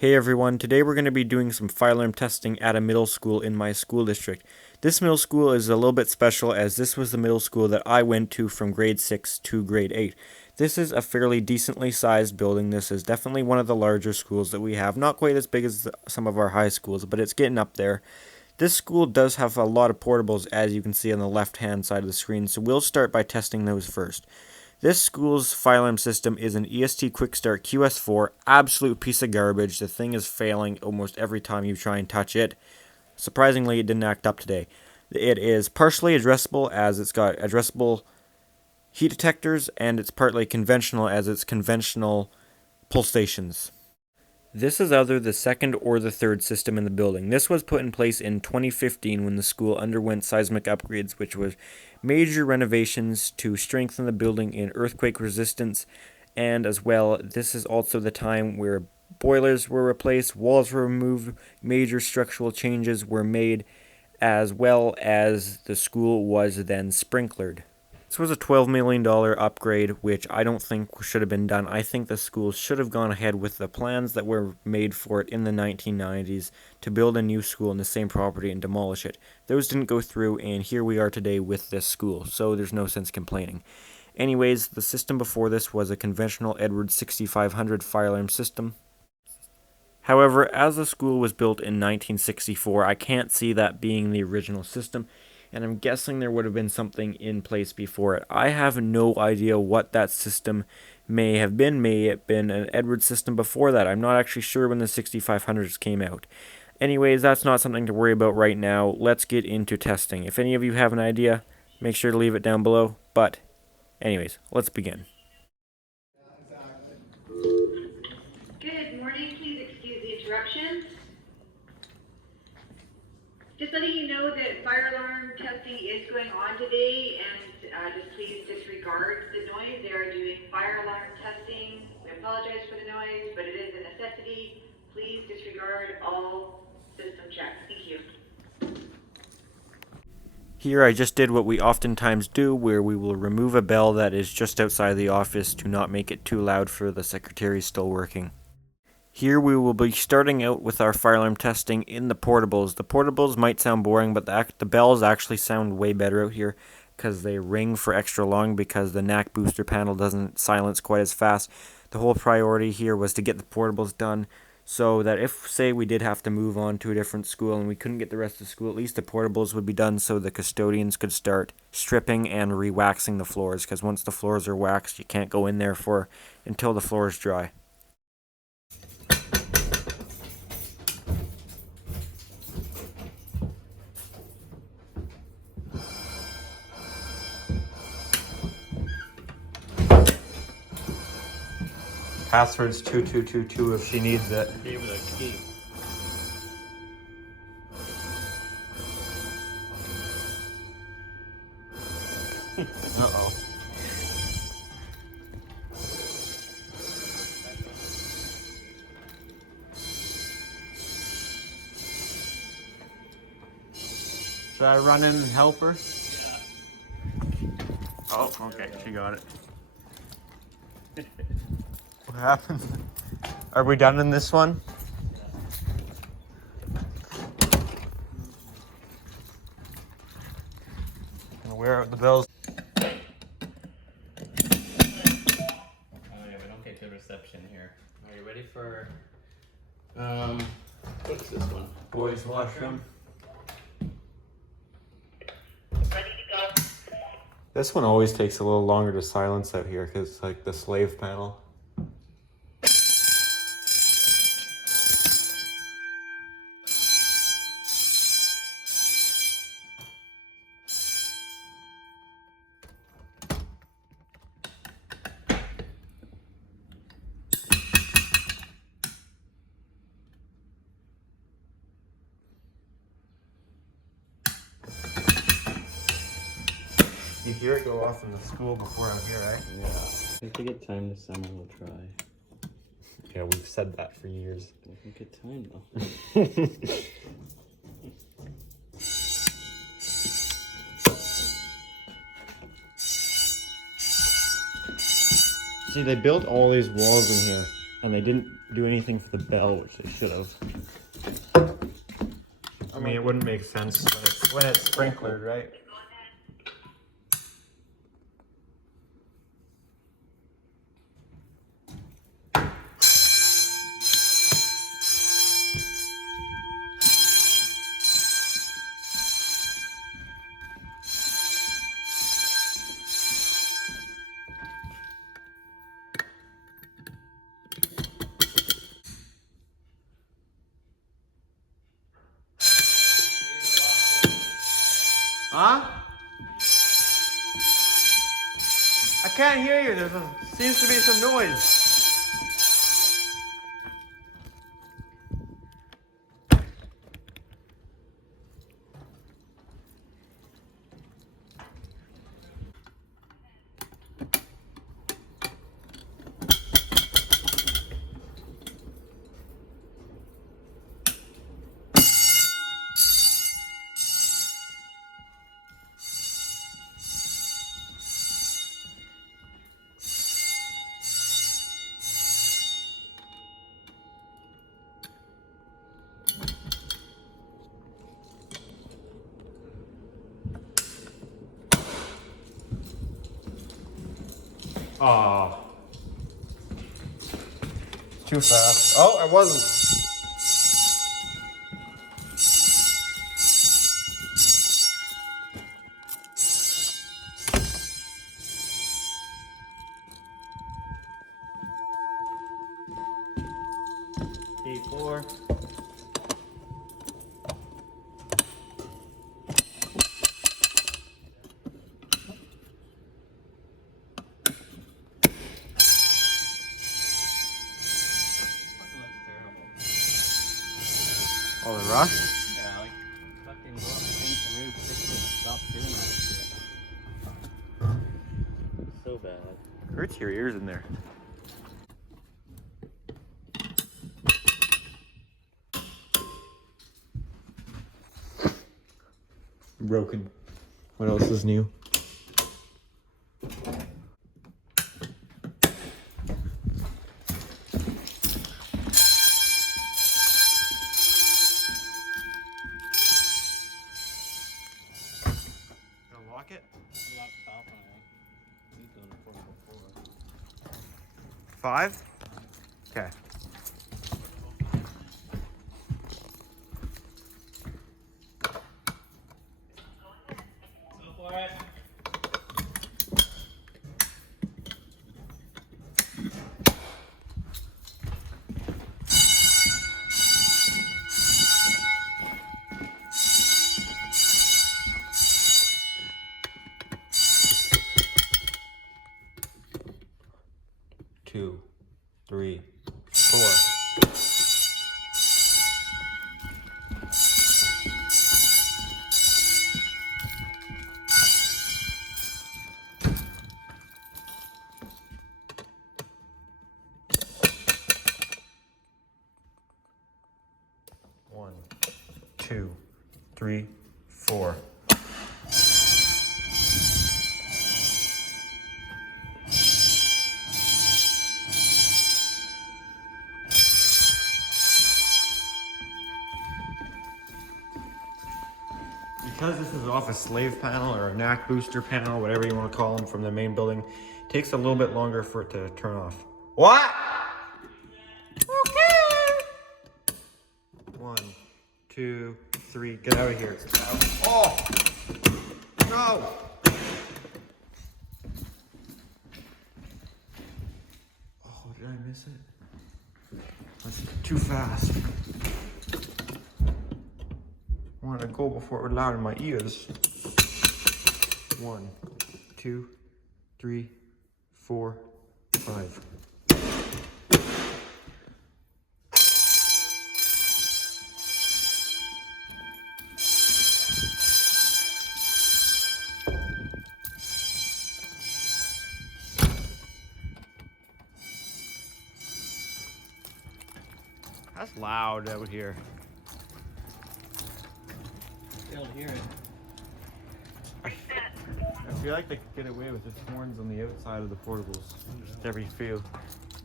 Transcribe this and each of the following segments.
Hey everyone, today we're going to be doing some fire alarm testing at a middle school in my school district. This middle school is a little bit special as this was the middle school that I went to from grade 6 to grade 8. This is a fairly decently sized building. This is definitely one of the larger schools that we have. Not quite as big as some of our high schools, but it's getting up there. This school does have a lot of portables, as you can see on the left hand side of the screen, so we'll start by testing those first. This school's fire alarm system is an EST Quick Start QS4, absolute piece of garbage. The thing is failing almost every time you try and touch it. Surprisingly, it didn't act up today. It is partially addressable as it's got addressable heat detectors, and it's partly conventional as it's conventional pull stations. This is either the second or the third system in the building. This was put in place in 2015 when the school underwent seismic upgrades, which was major renovations to strengthen the building in earthquake resistance, and as well, this is also the time where boilers were replaced, walls were removed, major structural changes were made, as well as the school was then sprinklered. This was a $12 million upgrade, which I don't think should have been done. I think the school should have gone ahead with the plans that were made for it in the 1990s to build a new school in the same property and demolish it. Those didn't go through, and here we are today with this school, so there's no sense complaining. Anyways, the system before this was a conventional Edwards 6500 fire alarm system. However, as the school was built in 1964, I can't see that being the original system, and I'm guessing there would have been something in place before it. I have no idea what that system may have been. May it have been an Edwards system before that? I'm not actually sure when the 6500s came out. Anyways, that's not something to worry about right now. Let's get into testing. If any of you have an idea, make sure to leave it down below. But anyways, let's begin. Good morning. Please excuse the interruption. Just letting you know that fire alarm testing is going on today, and just please disregard the noise. They are doing fire alarm testing. We apologize for the noise, but it is a necessity. Please disregard all system checks. Thank you. Here I just did what we oftentimes do, where we will remove a bell that is just outside the office to not make it too loud for the secretary still working. Here we will be starting out with our fire alarm testing in the portables. The portables might sound boring, but the bells actually sound way better out here because they ring for extra long because the NAC booster panel doesn't silence quite as fast. The whole priority here was to get the portables done so that if, say, we did have to move on to a different school and we couldn't get the rest of the school, at least the portables would be done so the custodians could start stripping and re-waxing the floors, because once the floors are waxed, you can't go in there until the floor is dry. Password's 2222 if she needs it. Gave it a key. Uh-oh. Should I run in and help her? Yeah. Oh, okay, she got it. What happened? Are we done in this one? And where are the bells? Oh yeah, we don't get good reception here. Are you ready for what is this one? Boys washroom. Ready to go. This one always takes a little longer to silence out here because it's like the slave panel. You hear it go off in the school before I'm here, right? Yeah. If we get time this summer, we'll try. Yeah, we've said that for years. We can get time though. See, they built all these walls in here And they didn't do anything for the bell, which they should have. I mean, it wouldn't make sense when it's sprinklered, right? Huh? I can't hear you. Seems to be some noise. Oh. Too fast. Oh, I wasn't. P4. Oh, the rust? Yeah, like fucking go up and paint the roof, fix it, stop doing that shit. So bad. Hurts your ears in there. Broken. What else is new? Gonna lock it? Lock top on it. He's doing it for me before. 5? Okay. Go for it. Two, 3, 4. One, 2, 3, 4. Because this is off a slave panel or a knack booster panel, whatever you want to call them, from the main building, it takes a little bit longer for it to turn off. What? Okay. 1, 2, 3. Get out of here. Oh! No! Oh, did I miss it? That's too fast. I wanted to go before it was loud in my ears. 1, 2, 3, 4, 5. That's loud out here. Be able to hear it. I feel like they could get away with just horns on the outside of the portables. Just every few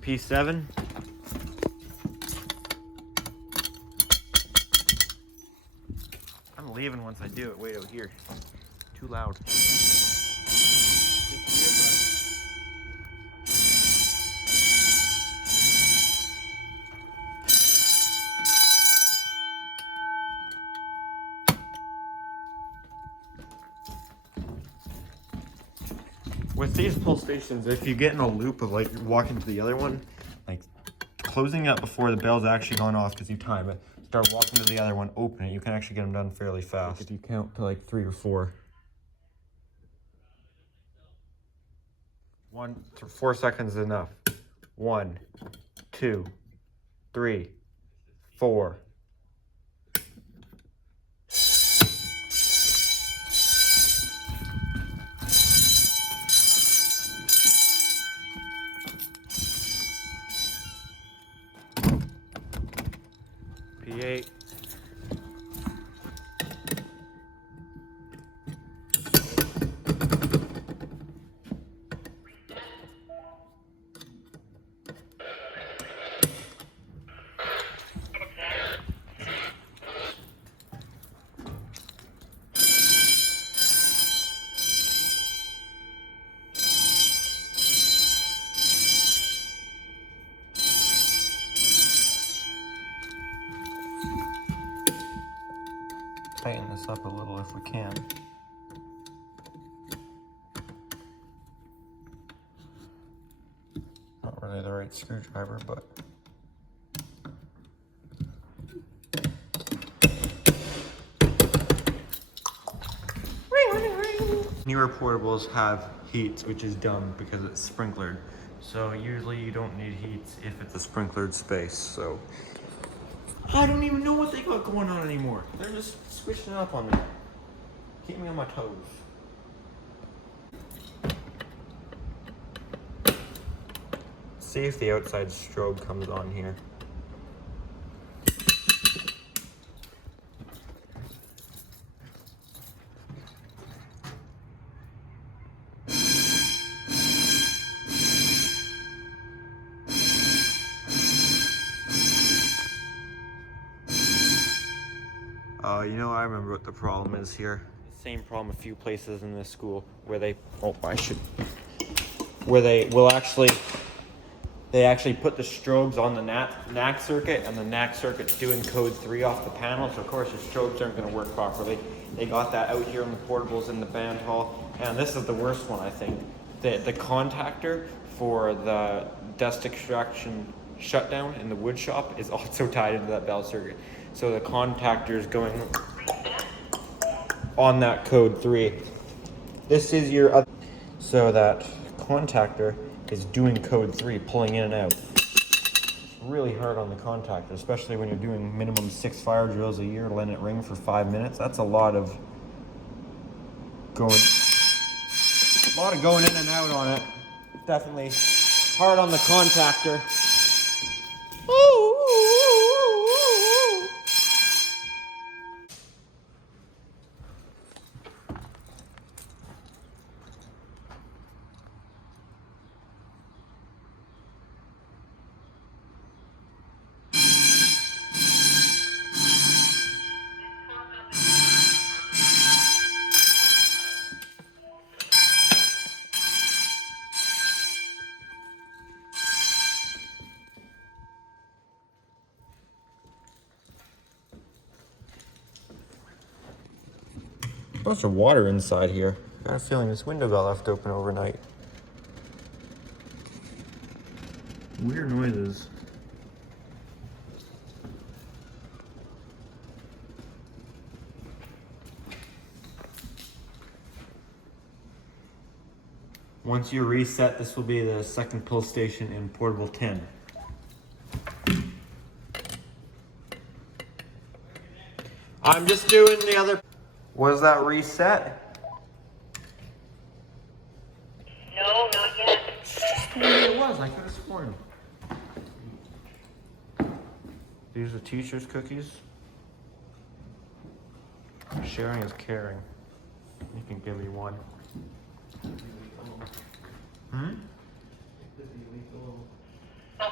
P7. I'm leaving once I do it. Wait out here. Too loud. With these pull stations, if you get in a loop of like walking to the other one, like closing it before the bell's actually gone off because you time it, start walking to the other one, open it, you can actually get them done fairly fast. Like if you count to like 3 or 4. 4 seconds is enough. 1, 2, 3, 4. P8. Tighten this up a little if we can. Not really the right screwdriver, but newer portables have heats, which is dumb because it's sprinklered. So usually you don't need heats if it's a sprinklered space. So I don't even know what they got going on anymore. They're just switching it up on me. Keep me on my toes. See if the outside strobe comes on here. You know, I remember what the problem is here. Same problem a few places in this school where they, where they will actually, they actually put the strobes on the NAC circuit, and the NAC circuit's doing code 3 off the panel, so of course the strobes aren't going to work properly. They got that out here on the portables in the band hall, and this is the worst one, I think. The contactor for the dust extraction shutdown in the wood shop is also tied into that bell circuit. So the contactor is going on that code 3. This is your other, so that contactor is doing code 3, pulling in and out. It's really hard on the contactor, especially when you're doing minimum 6 fire drills a year, letting it ring for 5 minutes. That's a lot of going in and out on it. Definitely hard on the contactor. Bunch of water inside here. I got a feeling this window got left open overnight. Weird noises. Once you reset, this will be the second pull station in portable 10. I'm just doing the other. Was that reset? No, not yet. It was. I could have sworn. These are teacher's cookies. Sharing is caring. You can give me one. Hmm? Oh,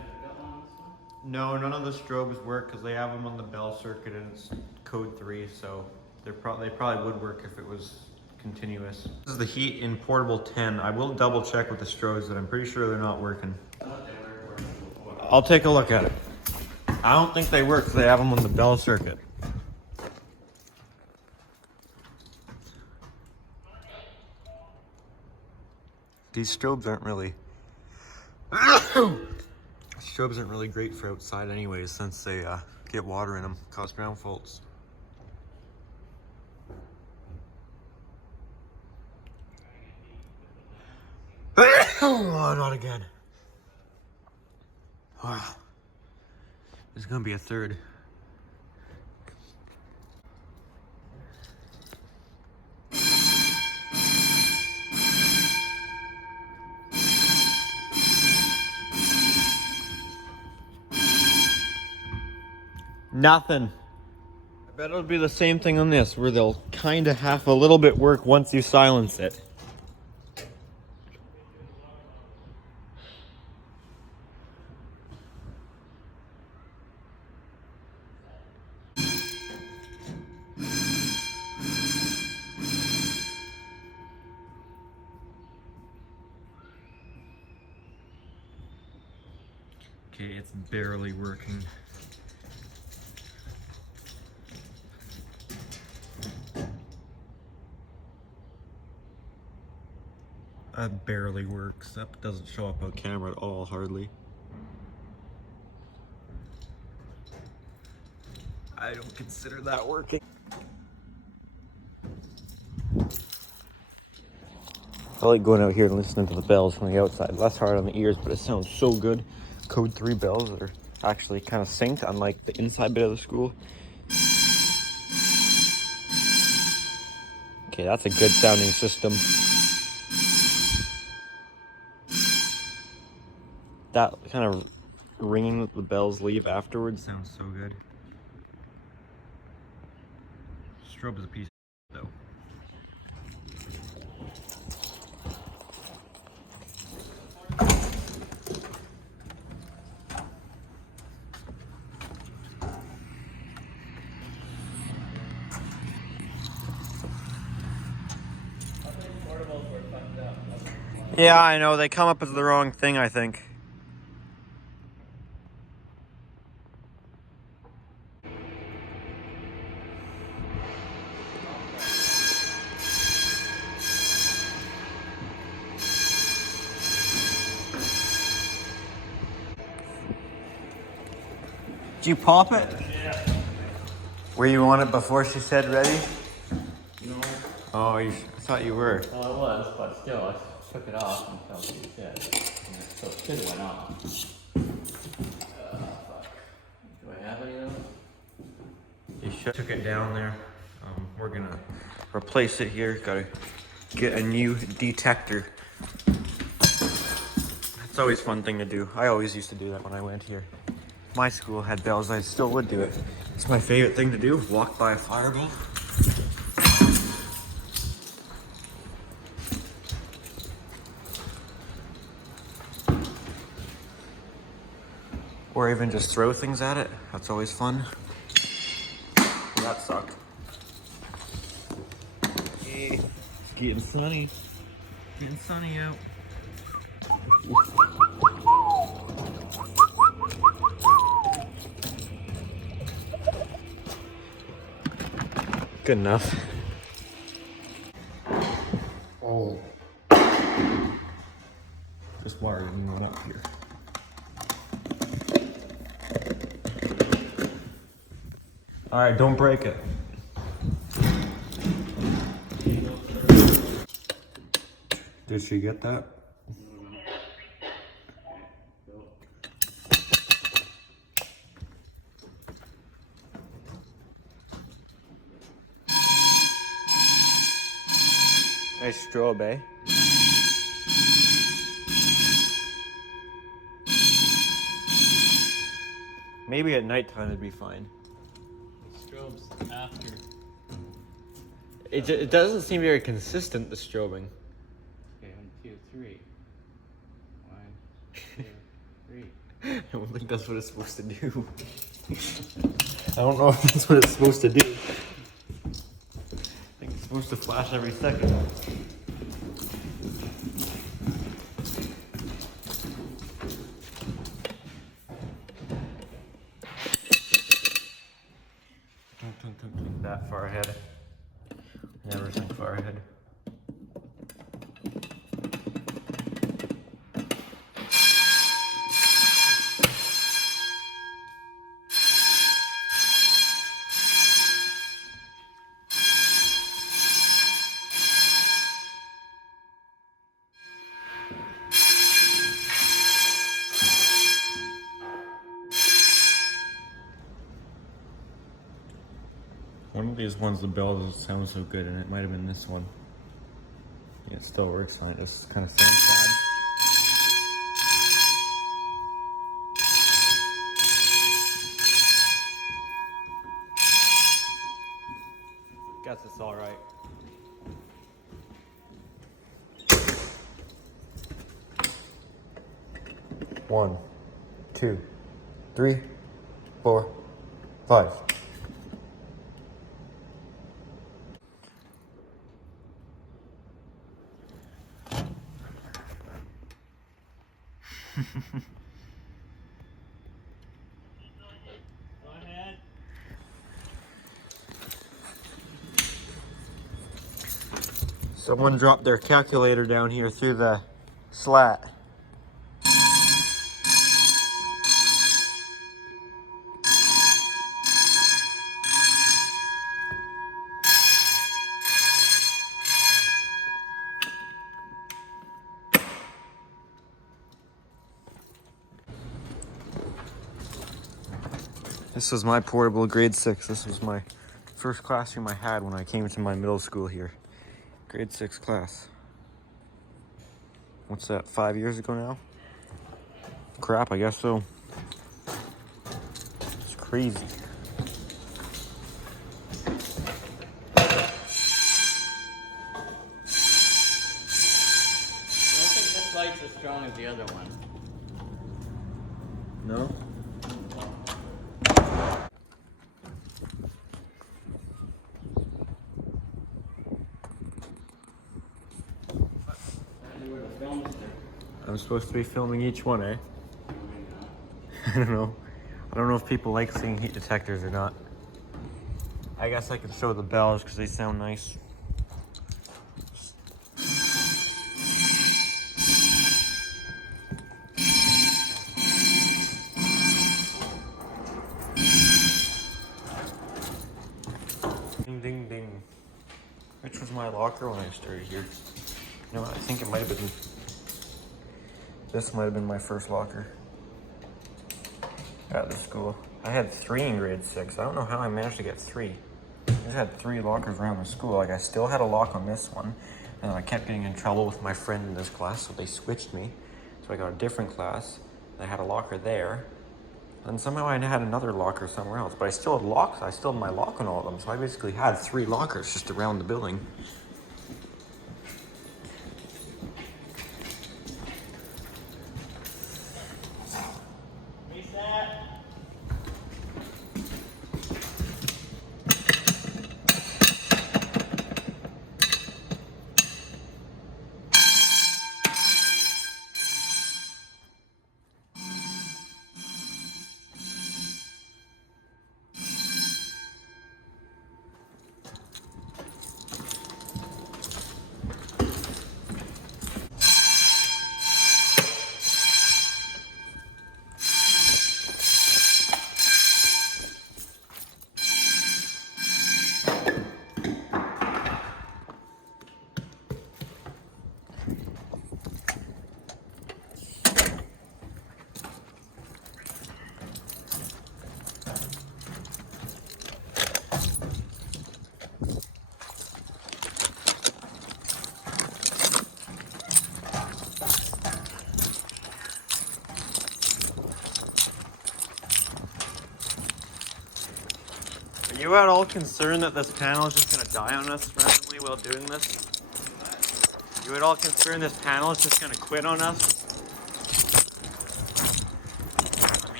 No, none of the strobes work because they have them on the bell circuit and it's code 3, so they probably would work if it was continuous. This is the heat in portable 10. I will double check with the strobes, but I'm pretty sure they're not working. I'll take a look at it. I don't think they work because they have them on the bell circuit. These strobes aren't really great for outside anyways, since they get water in them, cause ground faults. Oh, not again. Wow. There's gonna be a third. Nothing. I bet it'll be the same thing on this, where they'll kind of have a little bit work once you silence it. Okay, it's barely working. That barely works. That doesn't show up on camera at all, hardly. I don't consider that working. I like going out here and listening to the bells from the outside. Less hard on the ears, but it sounds so good. Code 3 bells that are actually kind of synced, unlike the inside bit of the school. Okay, that's a good sounding system. That kind of ringing that the bells leave afterwards sounds so good. Strobe is a piece of though. Yeah, I know. They come up as the wrong thing, I think. Did you pop it? Yeah. Were you on it before she said ready? No. Oh, I thought you were. Well, it was, but still, I took it off until she said. And it so it should have went off. Fuck. Do I have any of those? You should took it down there. We're gonna replace it here. Gotta get a new detector. It's always a fun thing to do. I always used to do that when I went here. My school had bells, I still would do it. It's my favorite thing to do, walk by a fireball. Or even just throw things at it. That's always fun. That sucked. Hey, it's getting sunny. Getting sunny out. Good enough. Oh. Just wired and one up here. Alright, don't break it. Did she get that? Nice strobe, eh? Maybe at nighttime it'd be fine. The strobe's after. It doesn't seem very consistent, the strobing. Okay, 1, 2, 3. 1, 2, 3. don't think that's what it's supposed to do. I don't know if that's what it's supposed to do. I think it's supposed to flash every second. Don't think that far ahead. Never think far ahead. One of these ones, the bell doesn't sound so good, and it might have been this one. Yeah, it still works fine. It just kind of sounds bad. Guess it's all right. One, 2, 3, 4, 5. Go ahead. Someone dropped their calculator down here through the slat. This was my portable grade 6. This was my first classroom I had when I came to my middle school here. Grade 6 class. What's that, 5 years ago now? Crap, I guess so. It's crazy. I don't think this light's as strong as the other one. No? I'm supposed to be filming each one, eh? I don't know. I don't know if people like seeing heat detectors or not. I guess I could show the bells because they sound nice. Ding, ding, ding. Which was my locker when I started here? You know what? I think it might have been... This might have been my first locker at the school. I had 3 in grade 6. I don't know how I managed to get 3. I just had 3 lockers around the school. Like, I still had a lock on this one, and I kept getting in trouble with my friend in this class, so they switched me. So I got a different class. I had a locker there, and somehow I had another locker somewhere else. But I still had locks. I still had my lock on all of them, so I basically had 3 lockers just around the building. Reset. Are you at all concerned that this panel is just going to die on us randomly while doing this? You at all concerned this panel is just going to quit on us? I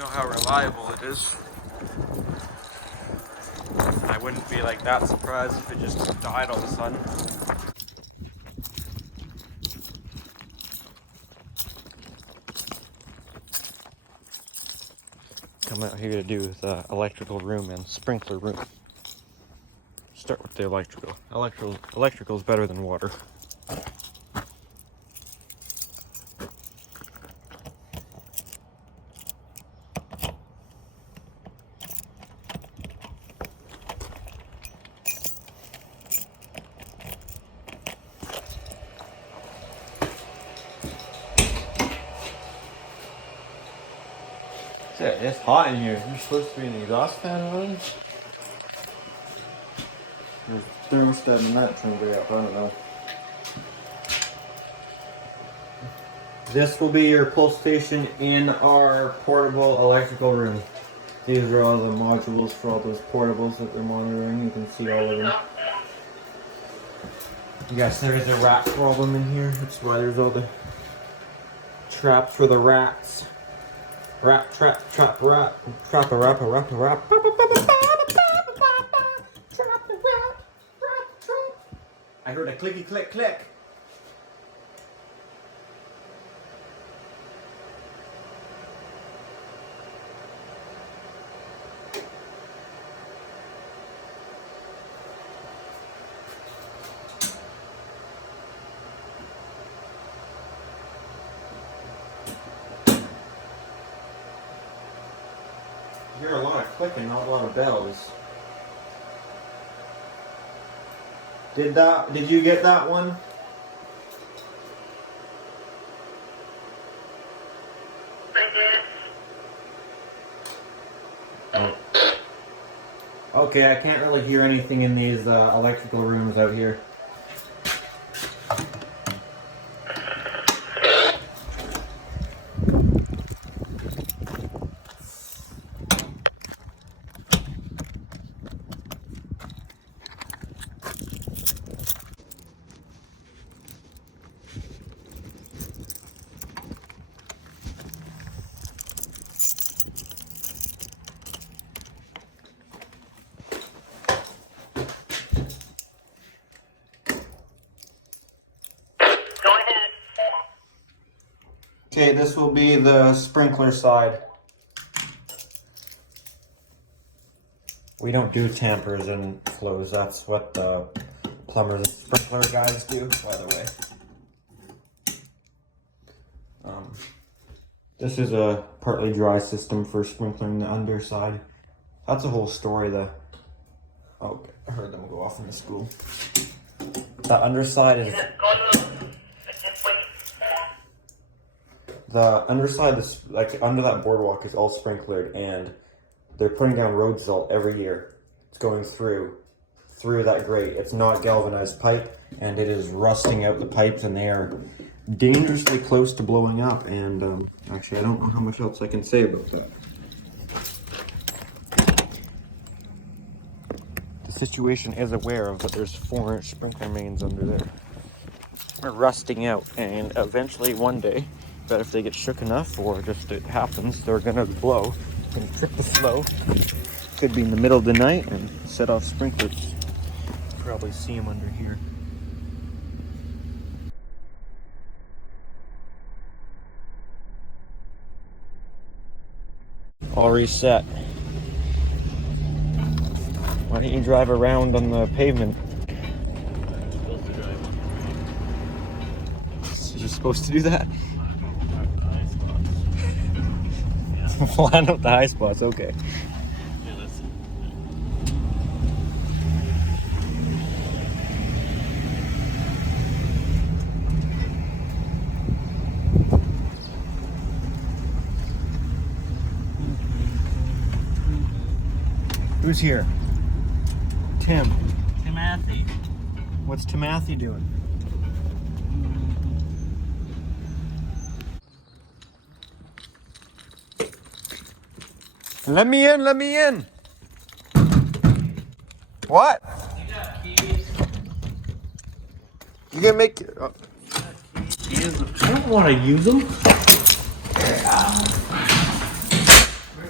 know how reliable it is. I wouldn't be like that surprised if it just died all of a sudden. Come out here to do the electrical room and sprinkler room. Start with the electrical. Electrical is better than water. It's hot in here. You're supposed to be an exhaust fan running? There's thermostat and that turned way up. I don't know. This will be your pull station in our portable electrical room. These are all the modules for all those portables that they're monitoring. You can see all of them. Yes, there is a rat problem in here. That's why there's all the traps for the rats. Rat, trap, trap, rat, trap, a rap, a rap, a rap. I heard a clicky click click. You hear a lot of clicking, not a lot of bells. Did you get that one? I did. Oh. Okay, I can't really hear anything in these electrical rooms out here. Okay, this will be the sprinkler side. We don't do tampers and flows. That's what the plumbers and sprinkler guys do, by the way. This is a partly dry system for sprinkling the underside. That's a whole story. Oh, I heard them go off in the school. The underside is... The underside, like under that boardwalk, is all sprinklered, and they're putting down road salt every year. It's going through that grate. It's not galvanized pipe, and it is rusting out the pipes, and they are dangerously close to blowing up. And actually, I don't know how much else I can say about that. The situation is aware of, but there's 4-inch sprinkler mains under there. They're rusting out, and eventually one day, but if they get shook enough, or just it happens, they're gonna blow and trip the flow. Could be in the middle of the night and set off sprinklers. Probably see them under here. All reset. Why don't you drive around on the pavement? You're supposed to do that? Line up the high spots, okay. Yeah, that's it. Who's here? Tim. Timothy. What's Timothy doing? Let me in, let me in. What? You got keys? You gonna make... Keys? I don't want to use them.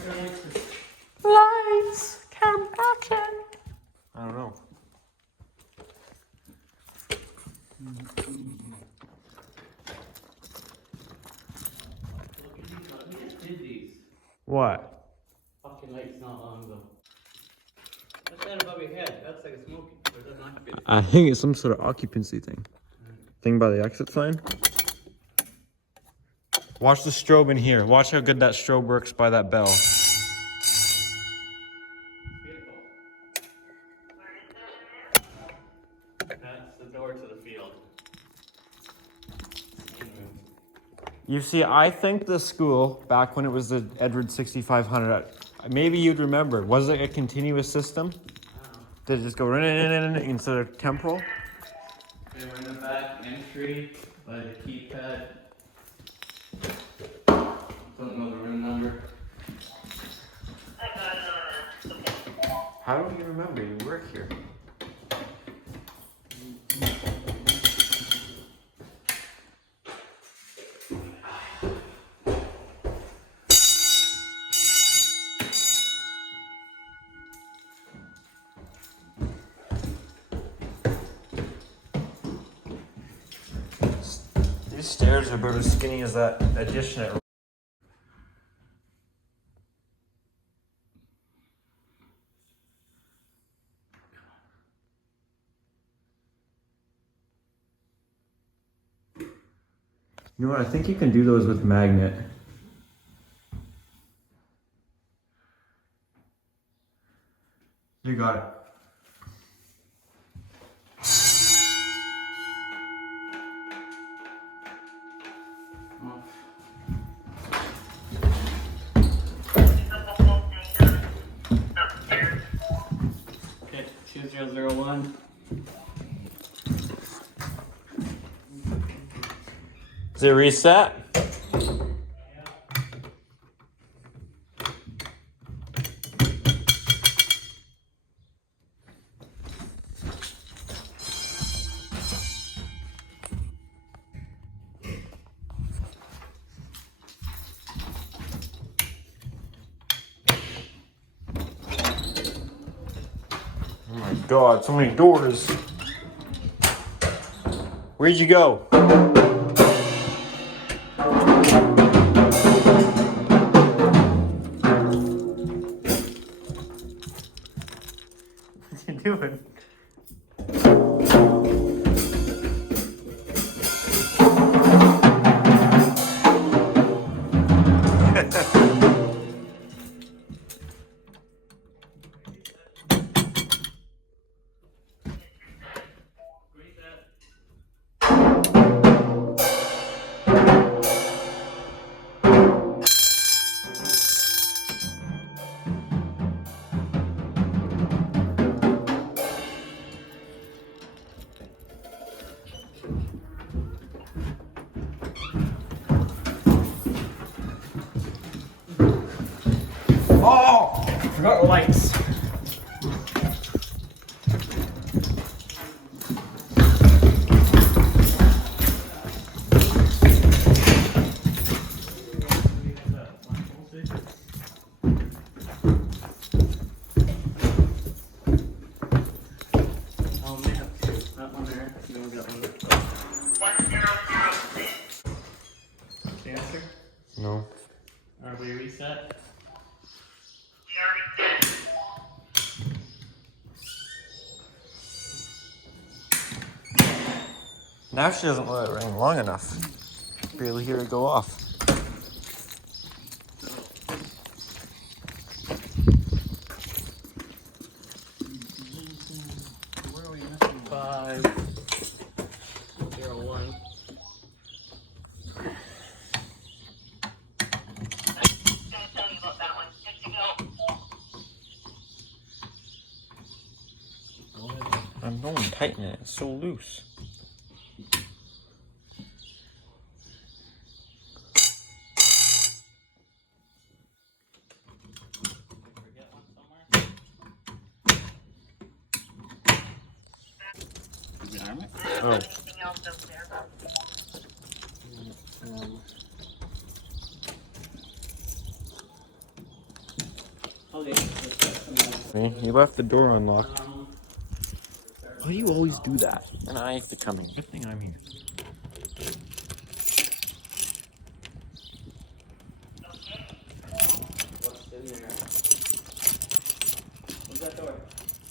What? Fucking lights not long ago. What's that above your head? That's like a smoking. Or it doesn't have to be. I think it's some sort of occupancy thing. Thing by the exit sign. Watch the strobe in here. Watch how good that strobe works by that bell. Beautiful. That's the door to the field. Main room. You see, I think the school, back when it was the Edward 6500, maybe you'd remember, was it a continuous system? Did it just go instead of temporal? Okay, we're in the back entry by the keypad. Don't know the room number. How don't you remember? You work here. These stairs are about as skinny as that addition at. You know what? I think you can do those with magnet. You got it. Okay, 2001. Is it reset? Oh my god, so many doors. Where'd you go? What you doing? Oh! I forgot the lights. Oh man, that one there. You don't got one. The answer? No. Are we reset? Now she doesn't let it ring long enough. Barely hear it go off. Where are we missing? 501. I'm going to tighten it. It's so loose. Forget one somewhere. Did you arm it? Oh. Okay. You left the door unlocked. Why do you always do that? And I have to come in. Good thing I'm here.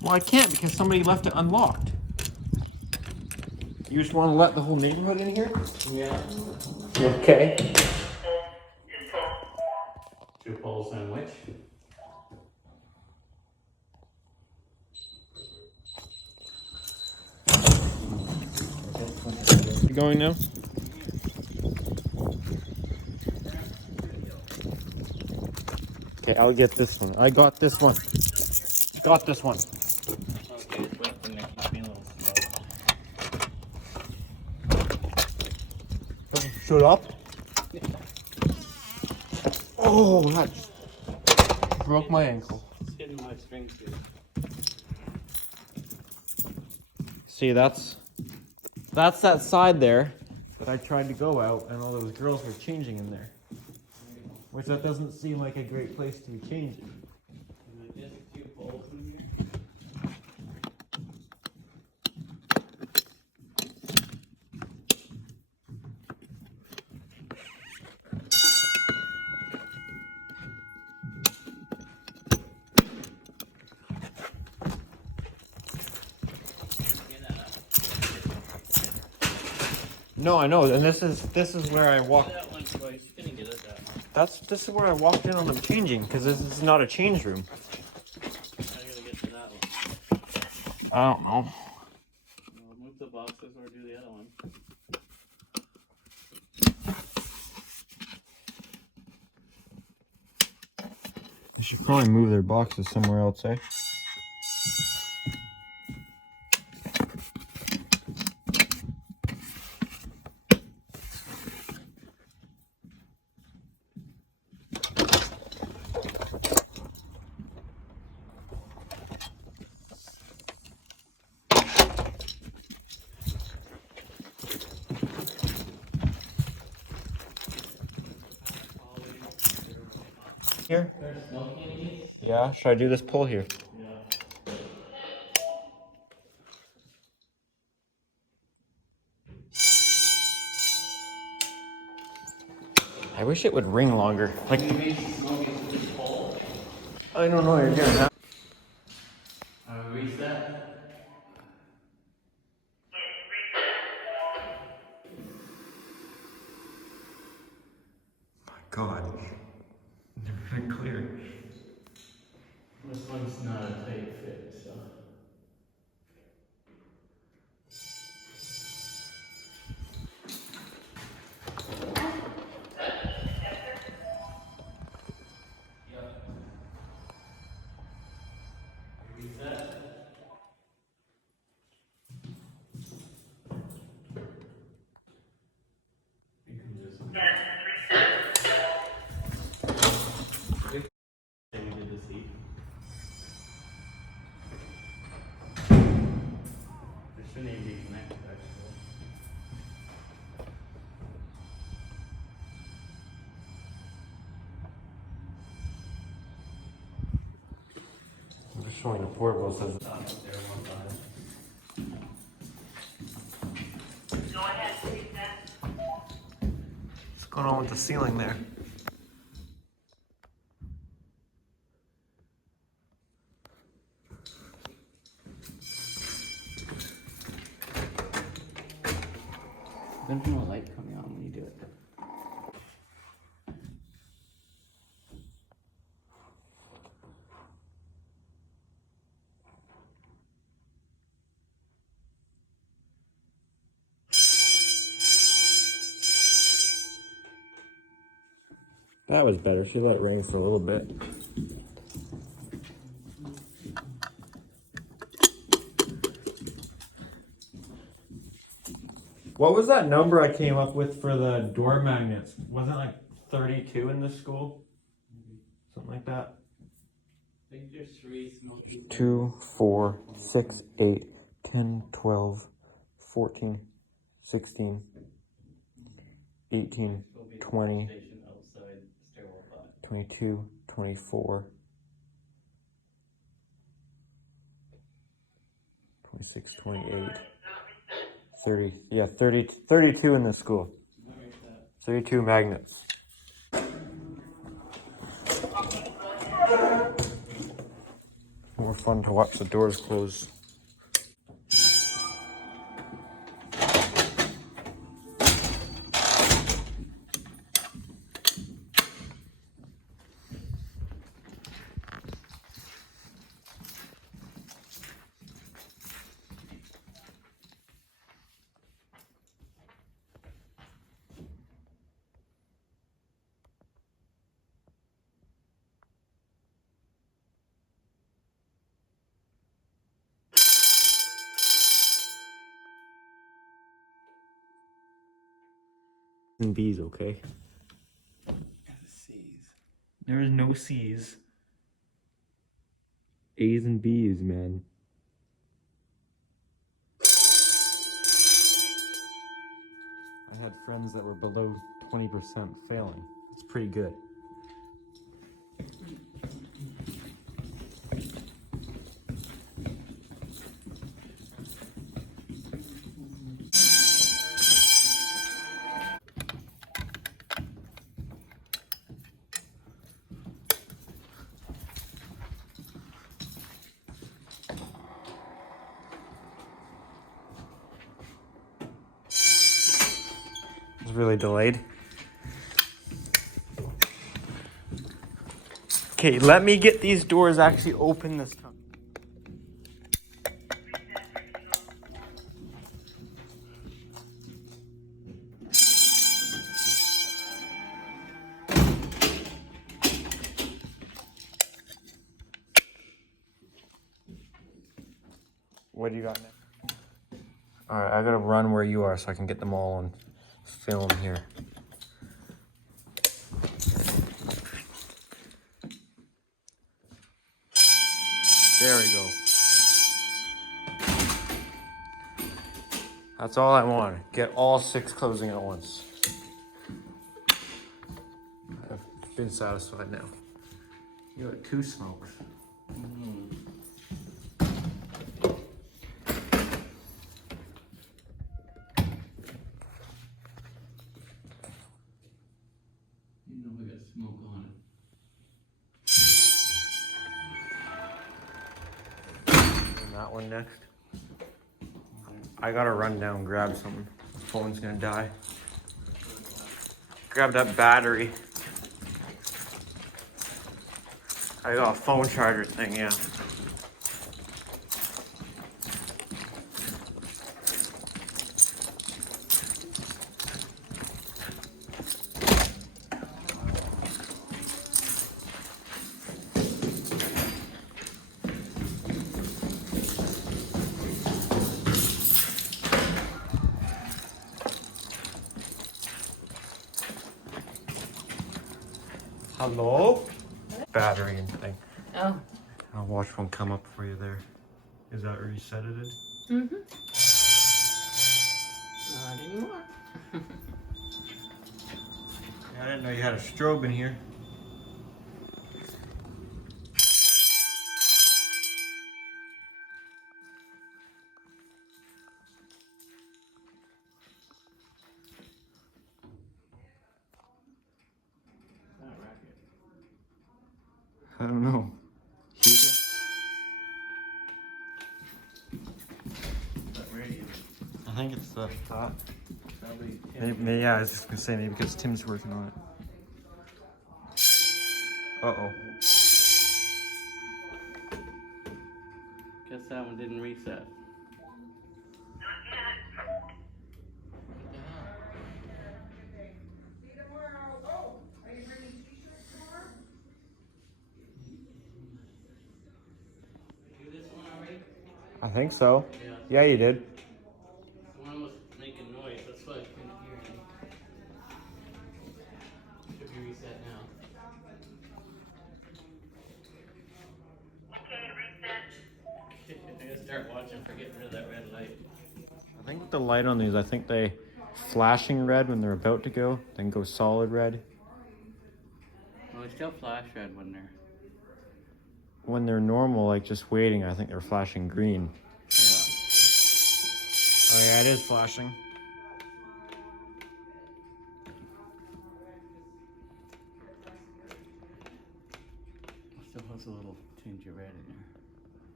Well, I can't because somebody left it unlocked. You just want to let the whole neighborhood in here? Yeah. Okay. 2 poles and which? You going now? Okay, I'll get this one. I got this one. Got this one. Okay, just wait for them to keep me a little slow. Shut up. Oh, that broke my ankle. It's hitting my strings here. See, that's that side there that I tried to go out, and all those girls were changing in there. Which that doesn't seem like a great place to be changing. Is it just 2 poles in here? No, I know, and this is where I walked. That one twice. You couldn't get it that one. This is where I walked in on them changing, because this is not a change room. I gotta get to that one. I don't know. Well, move the boxes or do the other one. They should probably move their boxes somewhere else, eh? Here? There's smoking in these? Yeah, should I do this pull here? Yeah. I wish it would ring longer. Like, You made smoking with this pole? I don't know, you're gonna have. Reset. My God. Never been clear. This one's not a tight fit, so. Reset. You can just. Then we did the seat. It shouldn't even be connected actually. I'm just showing the portable says. Stop up there one time. Go ahead, reset. What's going on with the ceiling there? There's no light coming on when you do it. That was better. She let it rain for a little bit. What was that number I came up with for the door magnets? Wasn't it like 32 in this school? Something like that. I think there's 3 smoky. 2, 4, 6, 8, 10, 12, 14, 16, 18, 20, Station outside stairwell 5. 22, 24, 26, 28, 30. Yeah, 30, 32 in the school. 32 magnets. more fun to watch the doors close. And B's, okay? C's. There is no C's. A's and B's, man. I had friends that were below 20% failing. It's pretty good. It's really delayed. Okay, let me get these doors actually open this time. What do you got next? Alright, I gotta run where you are so I can get them all on film here. There we go. That's all I want. Get all 6 closing at once. I've been satisfied now. You got 2 smokes. You know we got smoke on it. And that one next. I gotta run down and grab something. The phone's gonna die. Grab that battery. I got a phone charger thing, yeah. Hello? Battery and thing. Oh. I'll watch one come up for you there. Is that where you set it in? Mm-hmm. Not anymore. I didn't know you had a strobe in here. That racket. I don't know. Heater? That radio. I think it's the top. Probably Maybe, yeah, I was just gonna say maybe because Tim's working on it. Uh-oh. Guess that one didn't reset. Do this one already? I think so. Yeah. Yeah, you did. The one was making noise, that's why I couldn't hear any. Should be reset now. I gotta start watching for getting rid of that red light. I think with the light on these, I think they flashing red when they're about to go, then go solid red. Well, they still flash red when they're. When they're normal, like just waiting, I think they're flashing green. Yeah. Oh yeah, it is flashing. Still has a little tinge of red in there.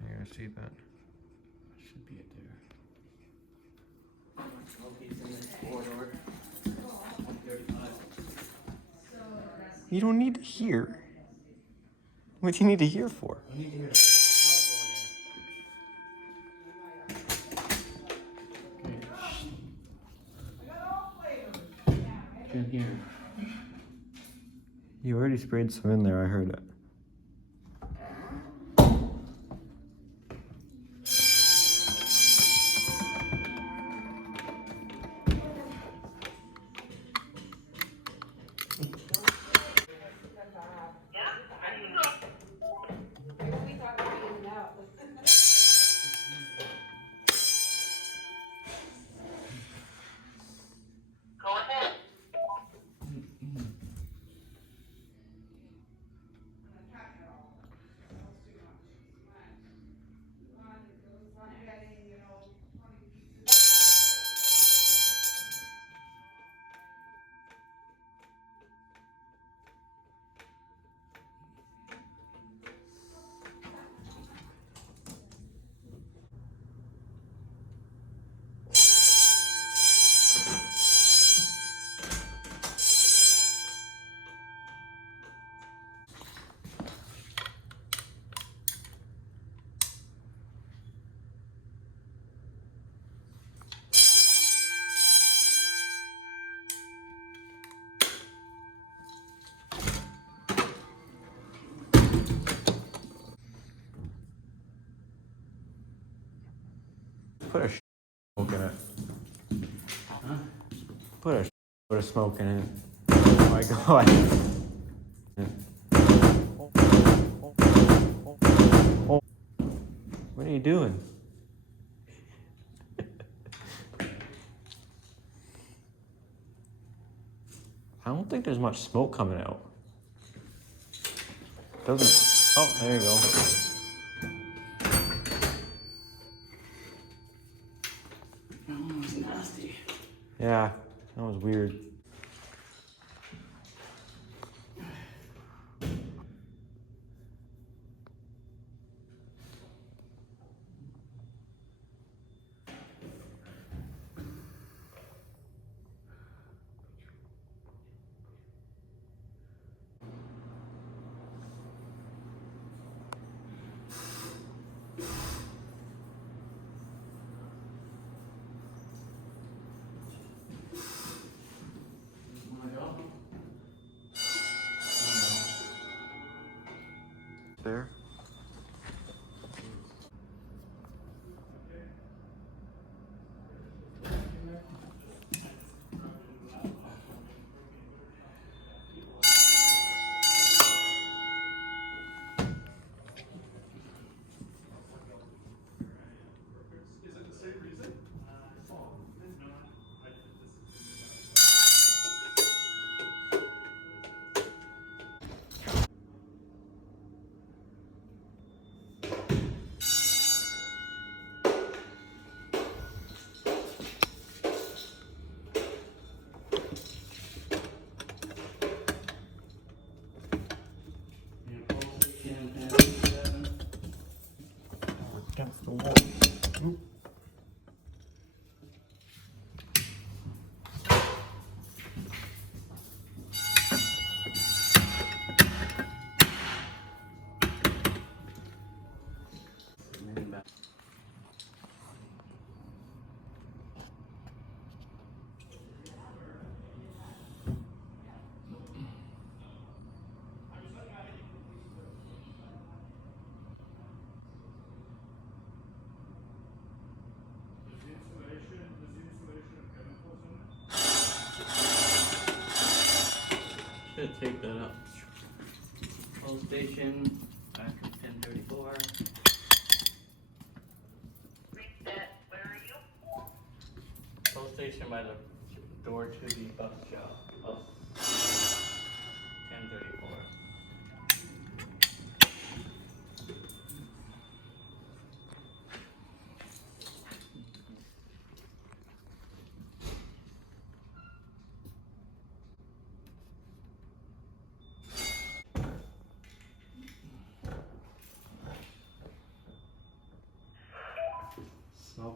You're gonna see that. Should be it there. Smokey's in this corridor. 135. You don't need to hear. What do you need to hear for? I need to hear the smoke going in. Okay. In here. You already sprayed some in there, I heard it. Put a smoke in it. Huh? Put a smoke in it. Oh my god. What are you doing? I don't think there's much smoke coming out. Doesn't. Oh, there you go. That one was nasty. Yeah, that was weird. Wanna go? There. Yeah, pulse station, 1057. Against the wall. Oop. Maybe back. Should take that up. Pulse station, back at 1034. Pulse station by the door to the bus shop. Bus 1034.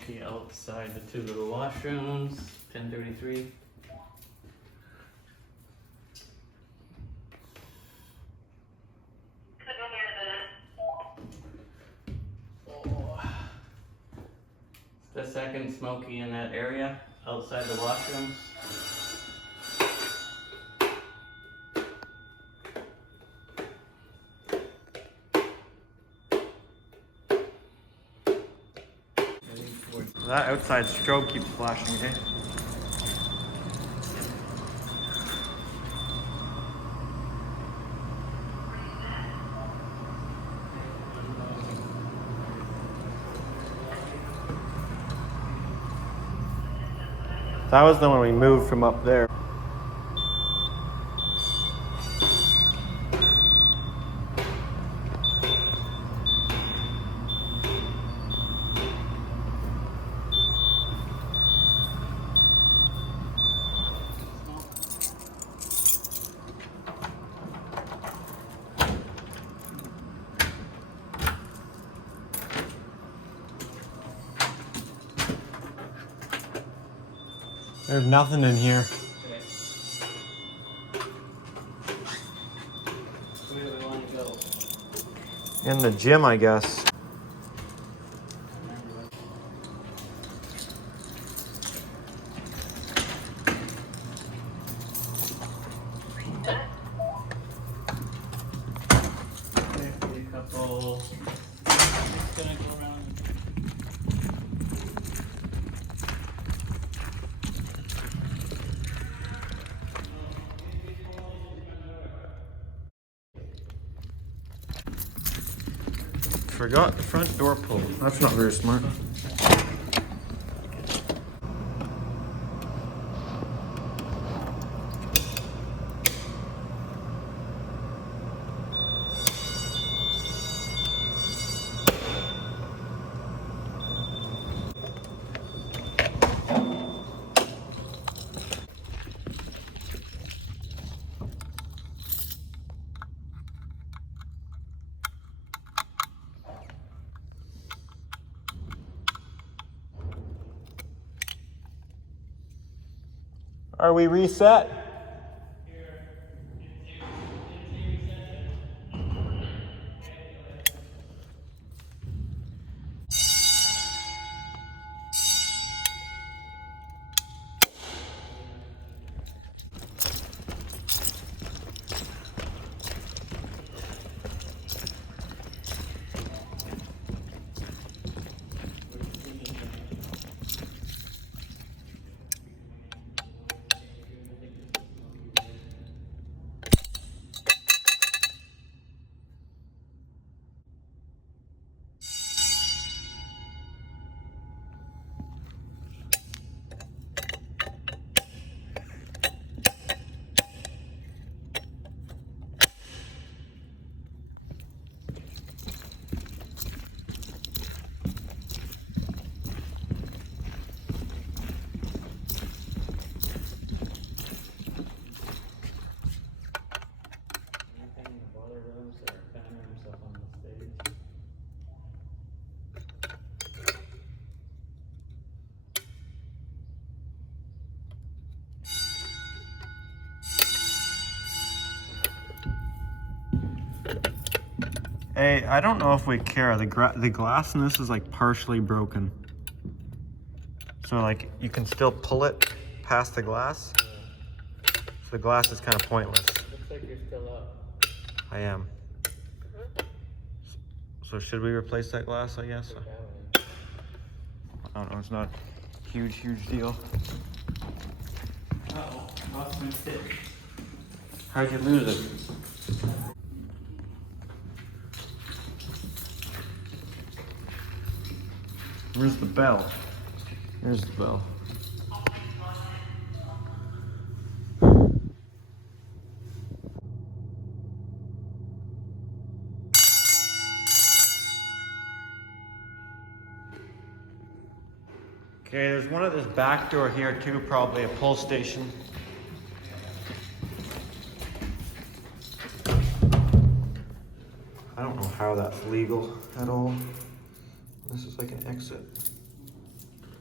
smoky outside the two little washrooms. 10:33. Oh. It's the second smoky in that area outside the washrooms. That outside strobe keeps flashing, okay? That was the one we moved from up there. There's nothing in here. Okay. Where do we want to go? In the gym, I guess. Okay, a couple. Just gonna go around. Forgot the front door pull. That's not very smart. Are we reset? Anything in the boiler rooms or camera himself on the stage? Hey, I don't know if we care. The glass in this is like partially broken. So like you can still pull it past the glass. So the glass is kind of pointless. Looks like you're still up. I am. So should we replace that glass, I guess? I don't know, it's not a huge deal. Uh-oh, lost my stick. How'd you lose it? Where's the bell? Here's the bell. Okay, there's one at this back door here too, probably a pull station. I don't know how that's legal at all. This is like an exit.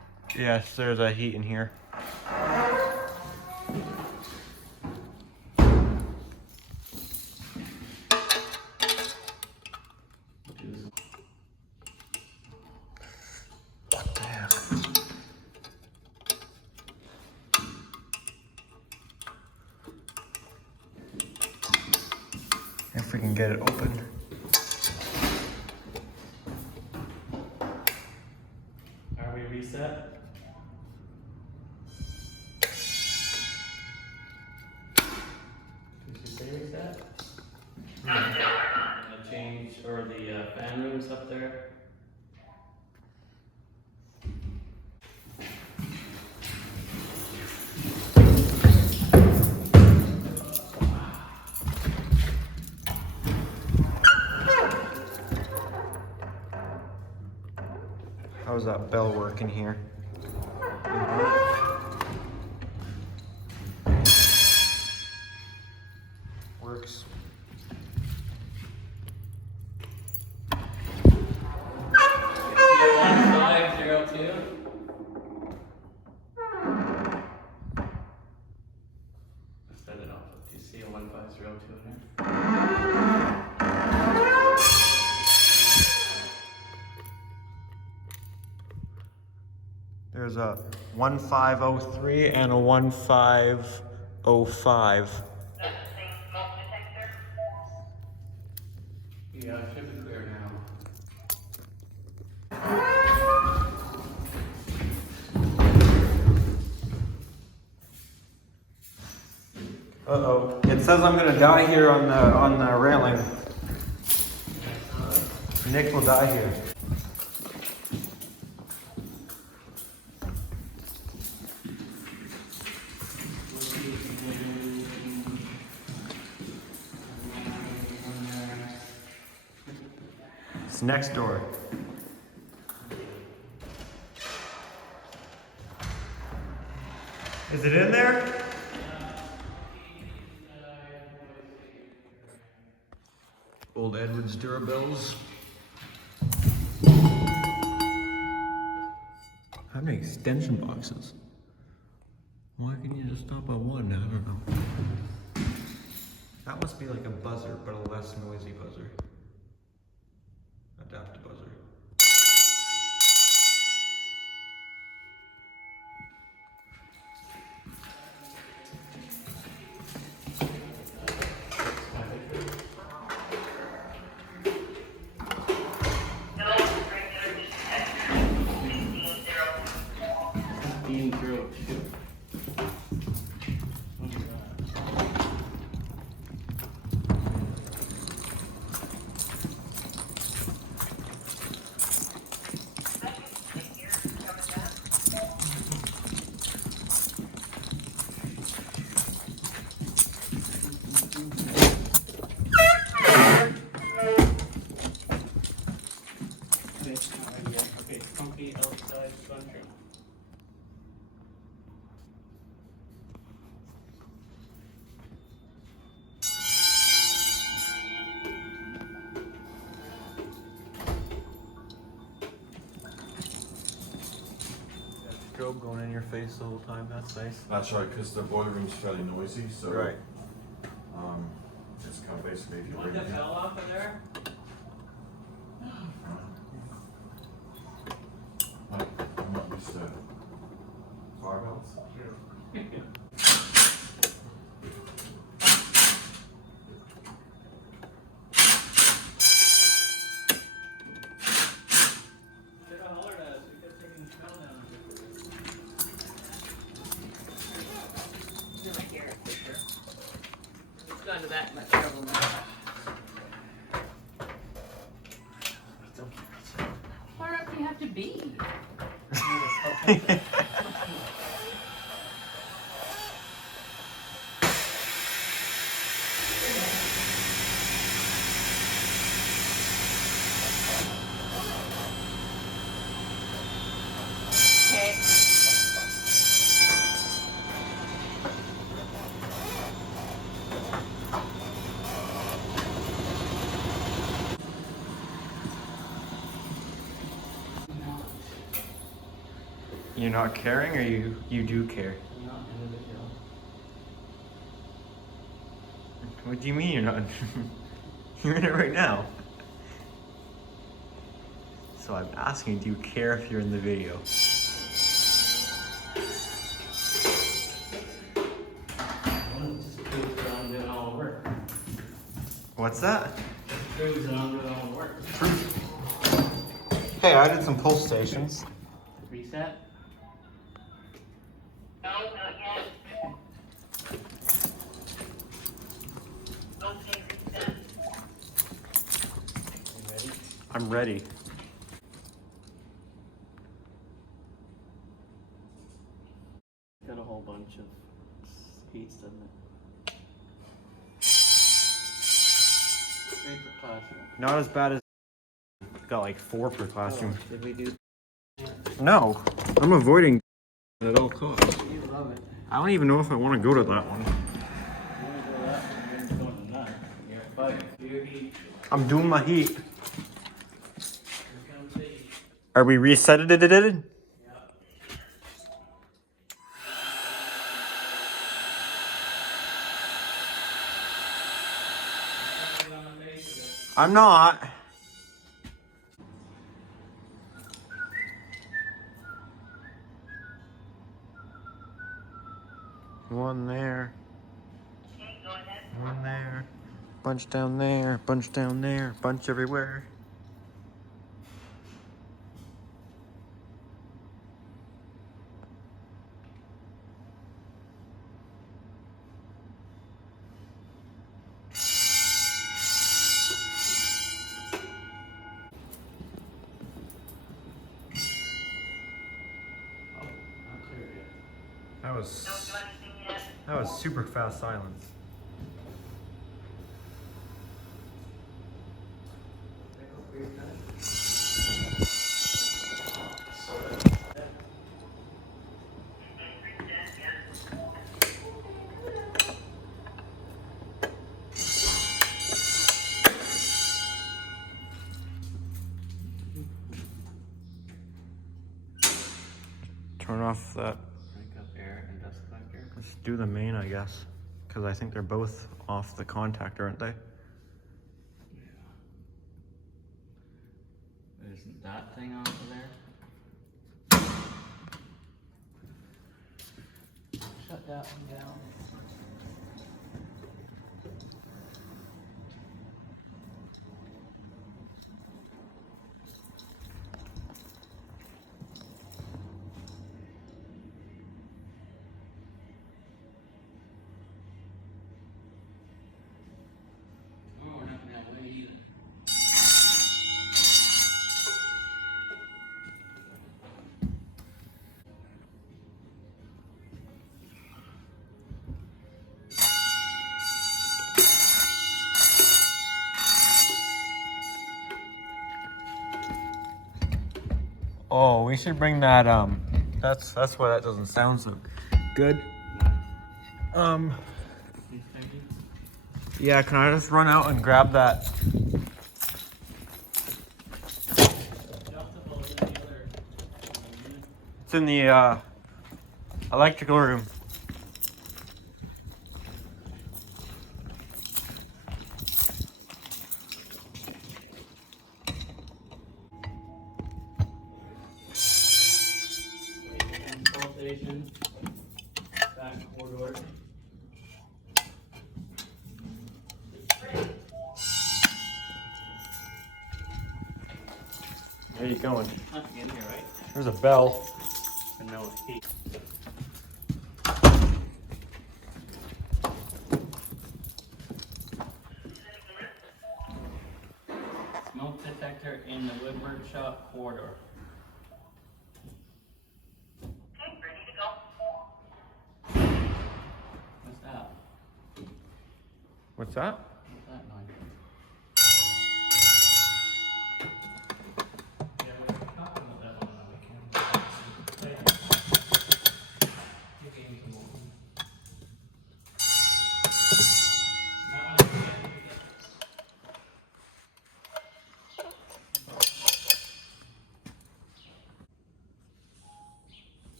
Yes, there's a heat in here. What the heck? If we can get it open. Are we reset? Did you say reset? The change or the fan rooms up there? How's that bell working here? Works. Set it off. Do you see a 1502 in there? There's a 1503 and a 1505. Yeah, it should be clear now. Uh-oh. It says I'm gonna die here on the railing. Nick will die here. It's next door. Is it in there? Old Edwards Durabills. How many extension boxes? Why can you just stop at one? I don't know. That must be like a buzzer, but a less noisy buzzer. Adapt buzzer. Okay, funky outside sunroom. Strobe going in your face the whole time, that's nice. That's right, because the boiler room's fairly noisy, so Right. it's kind of basically if you Want bring the it. bell off of there? I'm not used to fire bells. Should have hollered at us. We could have taken the smell down. Over here, for sure. It's gone to that much trouble now. How far up do you have to be? Okay. You're not caring, or you do care? I'm not in the video. What do you mean you're not? You're in it right now. So I'm asking, do you care if you're in the video? Just proves that I'm doing all the work. What's that? Just proves that I'm doing all the work. Hey, I did some pull stations. Reset. No, not yet. Okay, reset. You ready? I'm ready. Got a whole bunch of seats, doesn't it? 3 per classroom. Not as bad as got like 4 per classroom. Did we do? No, I'm avoiding at all costs. You love it. I don't even know if I want to go to that one. You wanna go that one, you're going to none. You're fighting for your heat. I'm doing my heat. Here comes the heat. Are we resetted it? Yeah. I'm not. One there. One there. Bunch down there. Bunch down there. Bunch everywhere. Not clear yet. That was super fast silence. Turn off that. Crank up air and dust collector. Let's do the main, I guess. Because I think they're both off the contactor, aren't they? Isn't that thing off of there? Shut that one down. Oh, we're not gonna wait either. Oh, we should bring that, that's why that doesn't sound so good. These things? Yeah, can I just run out and grab that? Adjustable in the other. It's in the, electrical room. Control station. Back corridor. Where are you going? Nothing in here, right? There's a bell. And no heat. Smoke detector in the wood workshop corridor. Okay, ready to go. What's that? What's that? What's that noise? Yeah, we were talking about that on the weekend. You gave some more. Not like that.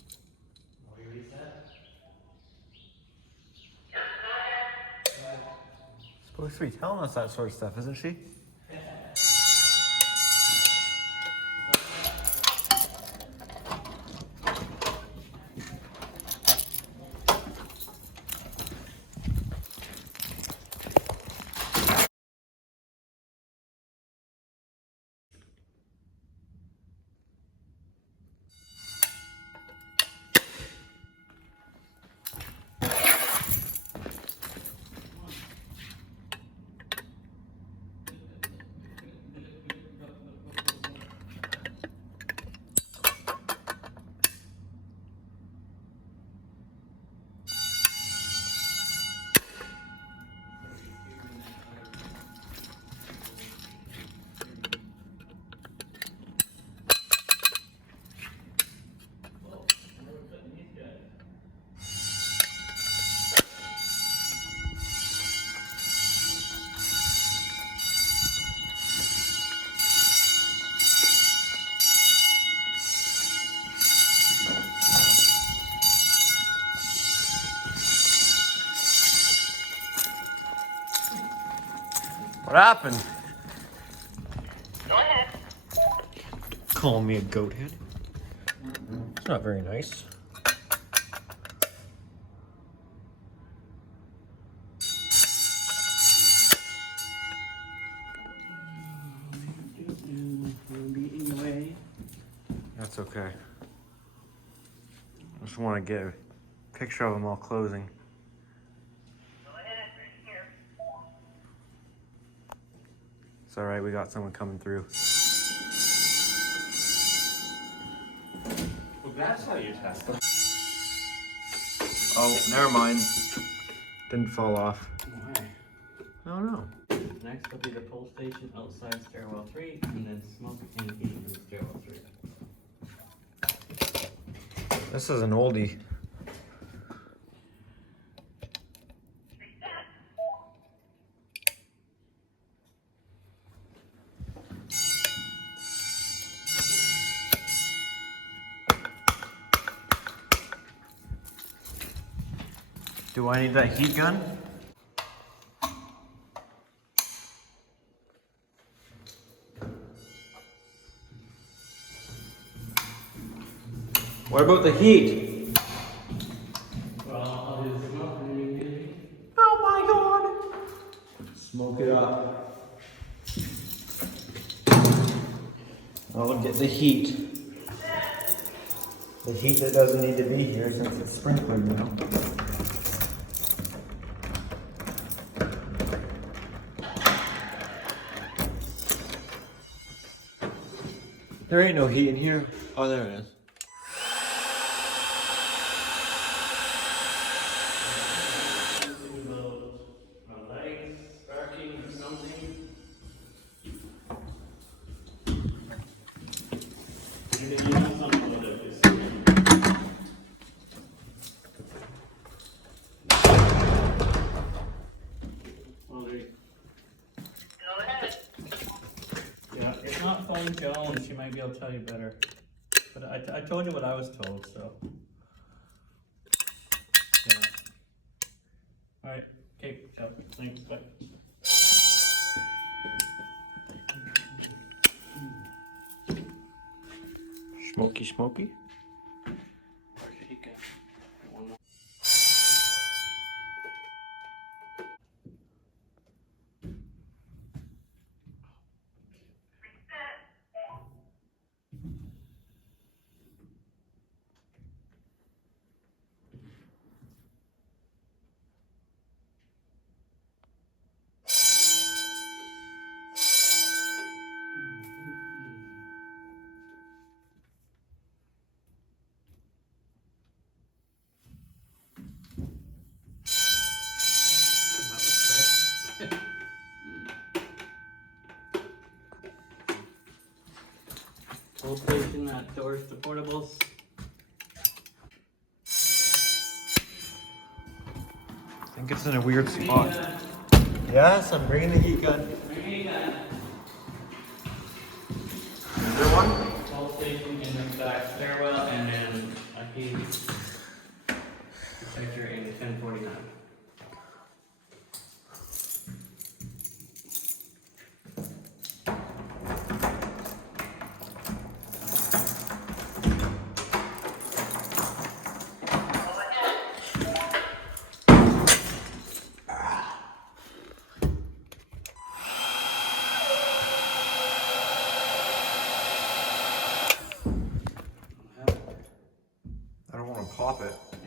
Supposed to be telling us that sort of stuff, isn't she? What happened? Go ahead. Calling me a goat head? It's not very nice. That's okay. I just want to get a picture of them all closing. Go ahead, right here. It's alright, we got someone coming through. Well, that's how you test them. Oh, never mind. Didn't fall off. Why? I don't know. Next will be the pull station outside stairwell 3, and then smoke and heat in stairwell 3. This is an oldie. Do I need that heat gun? What about the heat? Well, I'll do the smoke and then you do the heat. Oh my god! Smoke it up. I'll get the heat. The heat that doesn't need to be here since it's sprinkling now. There ain't no heat in here. Oh, there it is. My legs sparking or something. Maybe you want something with it. Go ahead. Yeah, it's not phone Joan. She might be able to tell you better. But I told you what I was told, so. Yeah. Alright, okay, ciao. Thanks, bye. Smoky, smoky. Full station at doors to portables. I think it's in a weird spot. Yes, I'm bringing the heat gun. Is there one? Full station in the back stairwell, and then a heat detector in 1049.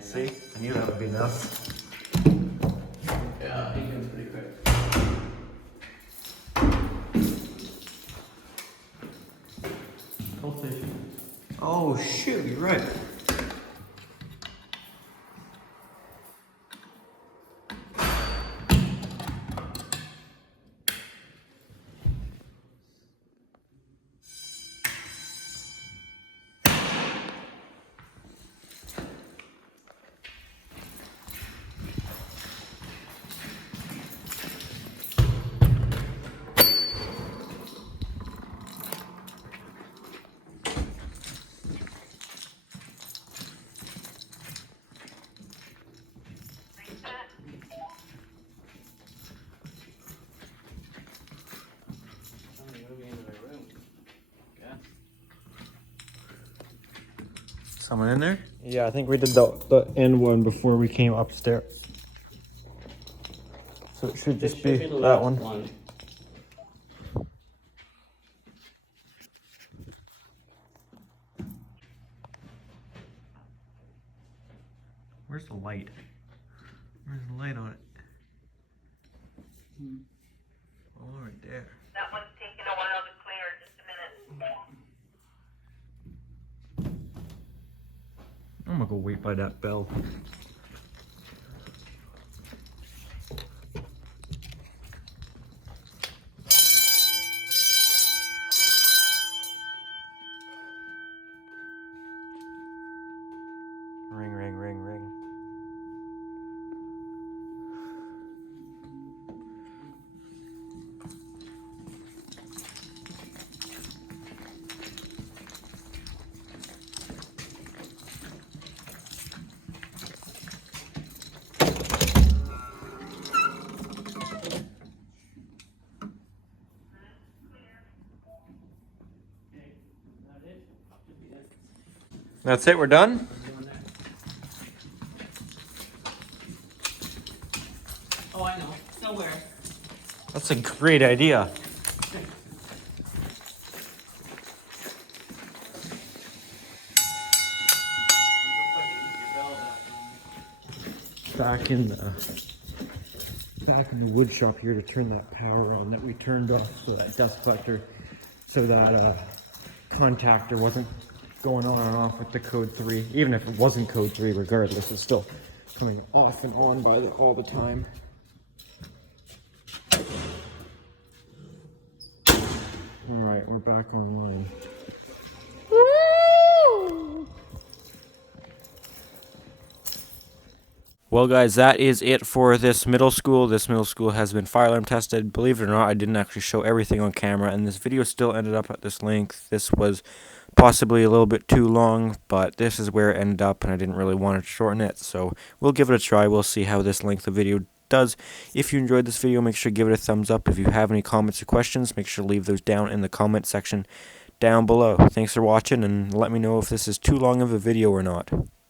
See? I knew that would be enough. Yeah, he goes pretty quick. Oh shoot, you're right. Somebody moving into their room. Yeah. Someone in there? Yeah, I think we did the end one before we came upstairs. So it should just be the that last one. Where's the light? Where's the light on it? Oh, right there. That one's taking a while to clear, just a minute. I'm gonna go wait by that bell. Ring, ring, ring, ring. That's it, we're done? Oh, I know. Nowhere. That's a great idea. Back in the wood shop here to turn that power on that we turned off, so that dust collector, so that contactor wasn't going on and off with the code 3. Even if it wasn't code 3, regardless, it's still coming off and on all the time. Alright, we're back online. Well, guys, that is it for this middle school. This middle school has been fire alarm tested. Believe it or not, I didn't actually show everything on camera, and this video still ended up at this length. This was possibly a little bit too long, but this is where it ended up, and I didn't really want to shorten it, so we'll give it a try. We'll see how this length of video does. If you enjoyed this video, make sure to give it a thumbs up. If you have any comments or questions, make sure to leave those down in the comment section down below. Thanks for watching, and let me know if this is too long of a video or not.